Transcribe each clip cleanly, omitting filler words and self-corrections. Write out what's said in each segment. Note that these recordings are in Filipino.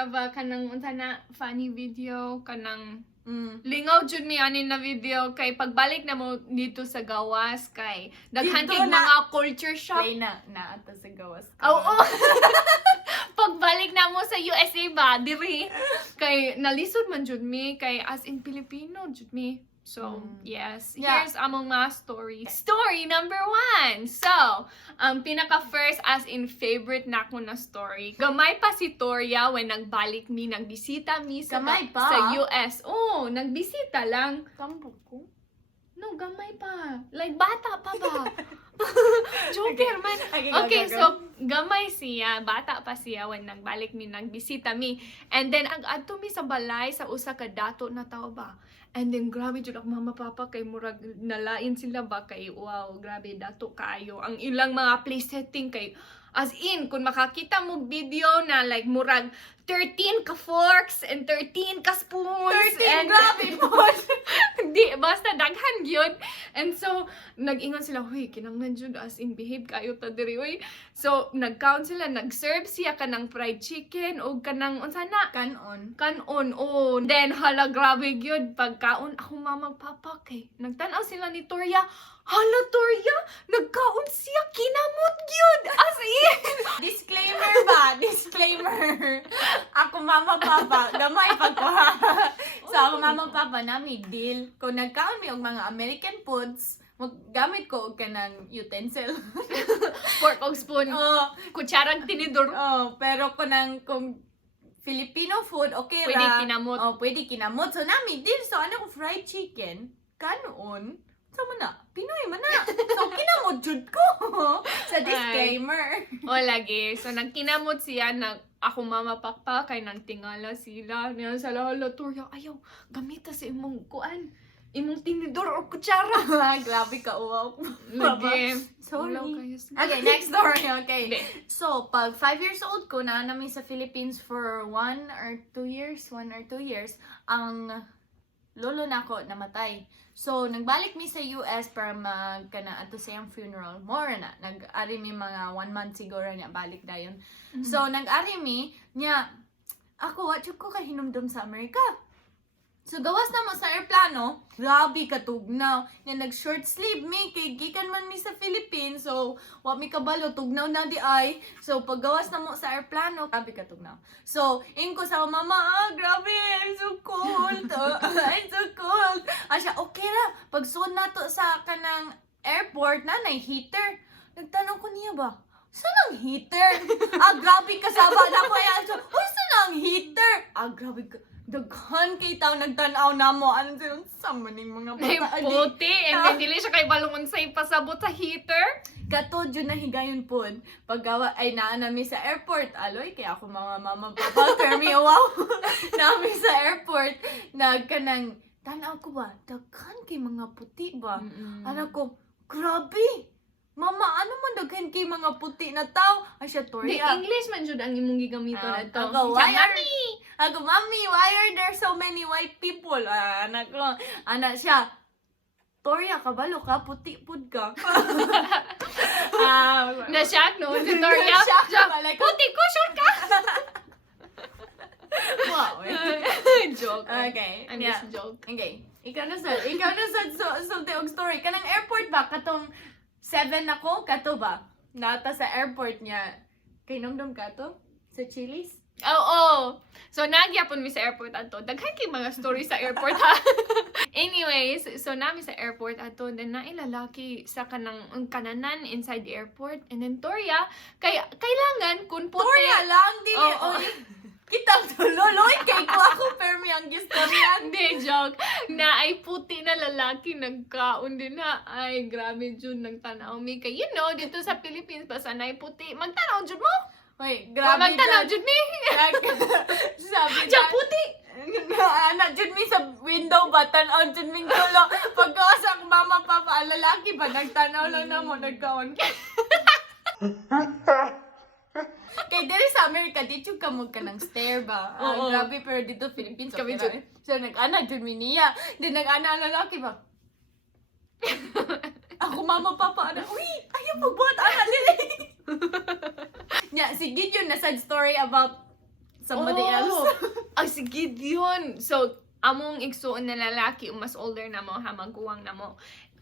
of a kanang unsa na funny video kanang lingaw jud mi ani na video kay pagbalik na mo dito sa gawas kay daghan Dito kay na- mga culture shock. Play na ata sa gawas ka. Oo. Pagbalik na mo sa USA ba diri kay nalisod man jud mi kay as in Filipino jud mi. So, yes. Yeah. Here's among mga stories. Story number 1. So, ang pinaka-first as in favorite na ko na story. Gamay pa si Toria when nagbalik mi, nagbisita mi sa, Gamay pa? sa US. Oh, nagbisita lang. Tambok ko. No, gamay pa. Like, bata pa ba? Joker man. Okay, go. so, gamay siya. Bata pa siya when nagbalik mi, nagbisita mi. And then, adto mi sa balay, sa usa ka dato na tao ba? And then, grabe jud ako mama papa kay murag nalain sila ba kay wow, grabe dato kaayo. Ang ilang mga place setting kay as in kung makakita mo video na like murag 13 ka forks and 13 ka spoons 13, and grabe po. di basta daghan gyud. And so nag-ingon sila, "Huy, kinahanglan jud as in behave kayo ta diri uy." So nag-count sila, nag-serve siya kanang fried chicken o kanang unsa na Kanon. kanon. Oh, then hala grabe gyud pagkaon ako mama papa kay nagtan-aw sila ni Toria. Hala Toria, nagkaon siya kinamot gyud as in. Disclaimer ba? Disclaimer. Ako mama papa, gamay pagkuha. So ako mama papa nami deal. Kung nagkaon mi og mga American foods, gamit ko og kanang utensil. Fork og spoon, Oh, kutsarang tinidor. pero kung Filipino food, okay Pwede ra. kinamot. Oh, pwede kinamot. So nami deal. So ano ko fried chicken, kanon. So man na, Pinoy man na. So kinamot jud ko. Sa disclaimer. O lagi. So nagkinamot siya ako mama papa kay nang tingala sila. Niya sa hala Toria, ayaw gamita sa imong kuan. Imong tinidor o kutsara. Grabe ka, uwaw. Lagi. Sorry. Ulaw kayo sa- Okay, next story. Okay. Hindi. So, pag 5 years old ko, na namin sa Philippines for 1 or 2 years, ang lolo na ko namatay. So, nagbalik mi sa US para ato sa iyang funeral. More na. Nag-ari mi mga 1 month siguro niya, balik na yun. So, nag-ari mi niya, ako, watch ko kay hinumdum sa Amerika. So, gawas na mo sa aeroplano, grabe katugnaw. Nga nag-short sleeve mi, kay gikan man mi sa Philippines. So, wa mi kabalo, tugnaw na di ay. So, pag gawas na mo sa aeroplano, grabe katugnaw. So, ko sa mama, grabe, I'm so cold. I'm so cold. Asya, okay ra. Pag suod na to sa kanang airport, nanay, heater. Nagtanong ko niya ba, saan ang heater? Grabe kasaba na ko yan. So, saan ang heater? Grabe ka. Daghan kay tao nagtanaw na mo. Ano sa'yo? Sama ning mga Ay, bata. puti. And then dili siya kay balungon sa ipasabot sa heater. Katod yun na higayon po. Paggawa ay naanami sa airport. Aloy, kaya ako mga mama papa. Permi, wow. Naami sa airport. Nagkanang, tanaw ko ba? Daghan kay mga puti ba? Ano ko, grabe. Mama, ano man daghan kay mga puti na tao? Ay, siya, Di Toria. English man jud ang imong gigamito na to. Ako, mami, why are there so many white people? Anak ko, anak siya, Toria, kabalo ka, puti pud ka. Na-shock no? Si Toria. Na-shock siya, ka, like, puti ko, sure ka. Wow. Joke. Okay. I'm Yeah. just joke. Okay. Ikaw na sad. So the story. Kanang airport ba? Katong 7 ako? Kato ba? Nata sa airport niya. Kay nomdom ka to? Sa Chili's? Oo. So, nagyapon mi sa airport ato. Daghan kay mga story sa airport ha. Anyways, so nami sa airport ato. Then nailalaki sa kanang kananan inside the airport. And then Toria, kailangan kung puti. Toria lang! Dili. Oo. Kitang tuloy kay ko ako permi ang gistoryan. Hindi, joke. Na ay puti na lalaki nagkaon din na. Ay, grabe jud nagtanaw mi. Kay, you know, dito sa Philippines, basta na puti. Magtanaw jud mo? Wait, Grabe grabe magtanaw dyan. jud mi. Sabi Diyan na, puti. anak dyan mi sa window ba, tanaw dyan mi gulo. Pagkawas ang mama, papa, ang lalaki ba, nagtanaw lang na mo, nagkaon. Kay diri sa Amerika, dito ka mo ka ng stair ba? Oo. Grabe, pero dito Philippines, okay Kami ra. So, nag-ana dyan mi niya. Then, nag-ana ang lalaki ba? Ako, mama, papa, anak, uy, ayaw magbuhat, anak, dili. Yeah, si Gideon na sad story about somebody else. Si Gideon. So, among igsuon na lalaki, mas older na mo, ha, magkuwang na mo.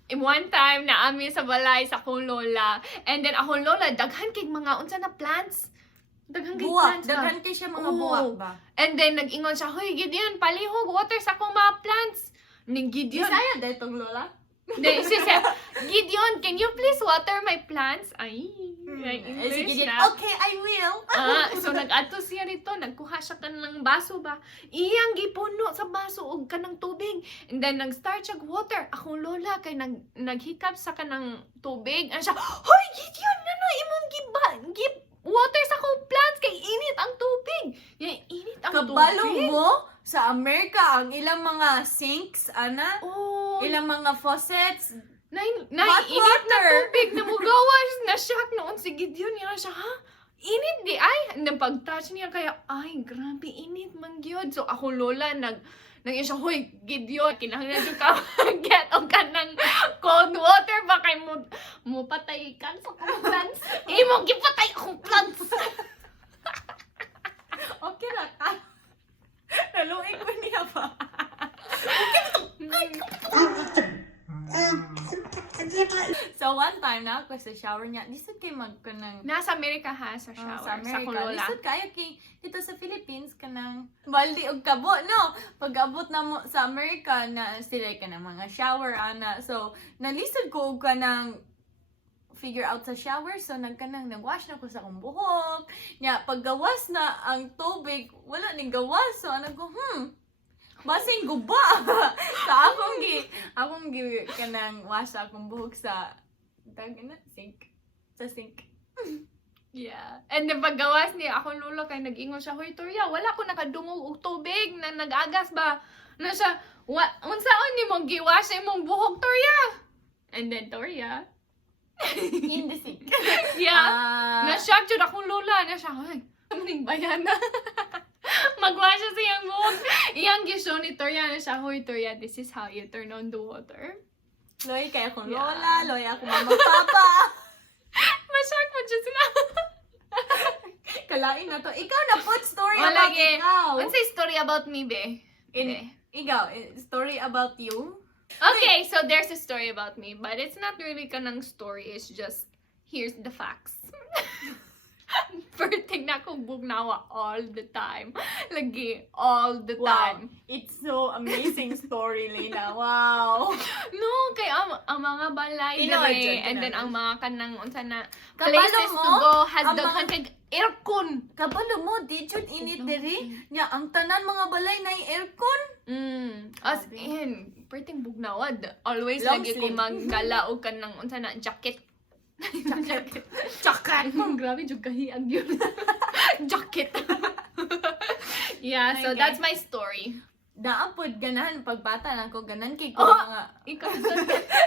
One time, naami sa balay sa akong lola. And then, akong lola, daghan kay mga unsa na plants. Daghan kay Buwak. plants ba? Daghan kay siya mga Oo. buwak ba? And then, nag-ingon siya, hoy, Gideon, palihog water sa akong mga plants. Ni Gideon, Bisaya dahil tong lola? then, she said, Gideon, can you please water my plants? Ay, Sige, English din. na. Okay, I will. So nag-ato siya rito, nagkuha siya kanang baso ba? Iyang gipuno sa baso og kanang tubig. And then nag-start siya water. Akong lola kay naghikap sa kanang tubig. Ano siya, hoy, Gideon, ano imong gib water sa akong plants kay init ang tubig. Init ang Kabalo tubig. mo sa Amerika ang ilang mga sinks, ana? Oh, Ilang mga faucets. Init Hot na water. tubig na mugawas na shock noon si Gideon niya siya, ha? Init di ay. And then pag-touch niya kaya, ay, grabe, init man gyud. So ako lola, nag siya, hoy, Gideon, kinahanglan yung ka get o ka ng cold water ba kay mo patay ka sa akong plants. Imong gipatay akong plants. Okay na ka. Naluin ko niya ba? So one time na ako sa shower niya, lisod kay magkanang Nasa Amerika ha, sa shower, sa sa akong Amerika. lola. Lisod kayo kay dito sa Philippines kanang baldi og kabo, no? Pag-abot na mo sa Amerika na sila ka ng mga shower ana. So nalisod ko og kanang figure out sa shower, so nagwash na ko sa akong buhok. Nya paggawas na ang tubig, wala ning gawas. So ano ko, basing guba. So akong gi kanang wash sa akong buhok sa sink. Sa sink. Yeah. And then paggawas niya, akong lolo kay nag-ingon siya, hoy Torya, wala ko nakadungog og tubig na nag-agas ba? Na siya, unsaon ni mong giwash imong buhok, Torya? And then Torya, In the sink. yeah. Na-shock jud akong lola. Na siya, hoy, maning bayana. Magwash siya sa iyang buhok. Iyang gisyo ni Torya na siya, hoy Torya, this is how you turn on the water. Loy kay akong Yeah. lola, loy akong mama papa. Ma-shock mo dyan sila. Kalain na to. Ikaw na put story Wala about ge. ikaw. Ano story about me, be? Be. Ikaw, story about you. Okay, so there's a story about me, but it's not really kanang story. It's just, here's the facts. Perting na akong bugnawa all the time. Lagi, all the time. It's so amazing story, Lena. Wow. No, kay ang mga balay Tinoy, dire, dyan, and then tinoy. ang mga kanang unsa na Kabalo places mo, to go has ang daghan mga- kay aircon. Kabalo mo, di jud init diri. Nya ang tanan mga balay na aircon. As Grabe. in, perting bugnawad. Always Long lagi ko sleeve. magdala og kanang unsa na jacket. Jacket. Jacket. Grabe jud kahiag yun. Jacket. Yeah, so Okay. that's my story. Daapod ganahan pagbata na ko ganan kay ko Oh! mga Ikaw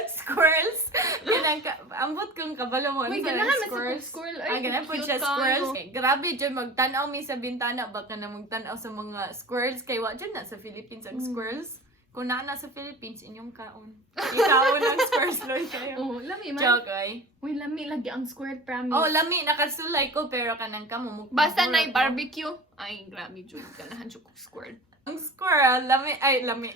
squirrels. Ganang ambot kong kabalo mo. Uy, ano sa ganahan man sa squirrels. squirrel. Ah, ganun po cute siya ka, squirrels. no? Grabe dyan, magtanaw mi sa bintana. Baka na magtanaw sa mga squirrels. Kay wa dyan na sa Philippines ang squirrels. Kung na sa Philippines, inyong kaon. Ikaon ang squirrels, Lord, kayo. Oh, lami man. Joke, ay. Uy, lami lagi ang squirrel, promise. Oh, lami, nakasulay ko, pero kanang kamo. Basta na barbecue. Ay, grabe jud ganahan jud ko squirrel. Ang squirrel, lami, ay, lami.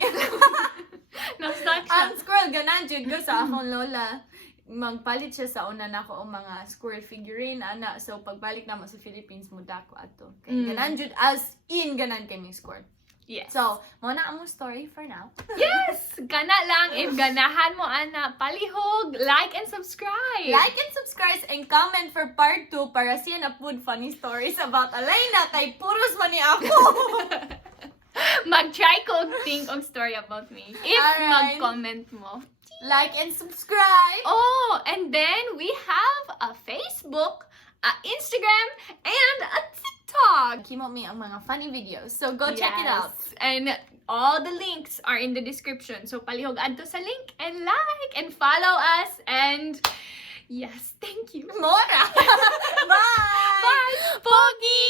Na-stuck siya. Ang squirrel, ganan dyan ko sa akong lola. Magpalit siya sa una na ko o mga squirrel figurine, ana. So, pagbalik na mo sa Philippines, muda ko ato. Kay ganan dyan, as in, ganan kami squirrel. Yes. So, muna ang story for now. Yes! Gana lang. If ganahan mo, ana, palihog, like and subscribe. Like and subscribe and comment for part 2 para siya na pud funny stories about Alena kay puros man ni ako. Mag-try ko og think og story about me. If Alright. mag-comment mo. Like and subscribe. Oh, and then we have a Facebook, a Instagram, and a TikTok. Kimo mi ang mga funny videos. So, go check it out. Yes. And all the links are in the description. So, palihog adto sa link and like and follow us. And yes, thank you. Mora! Bye! Bye! Pogi!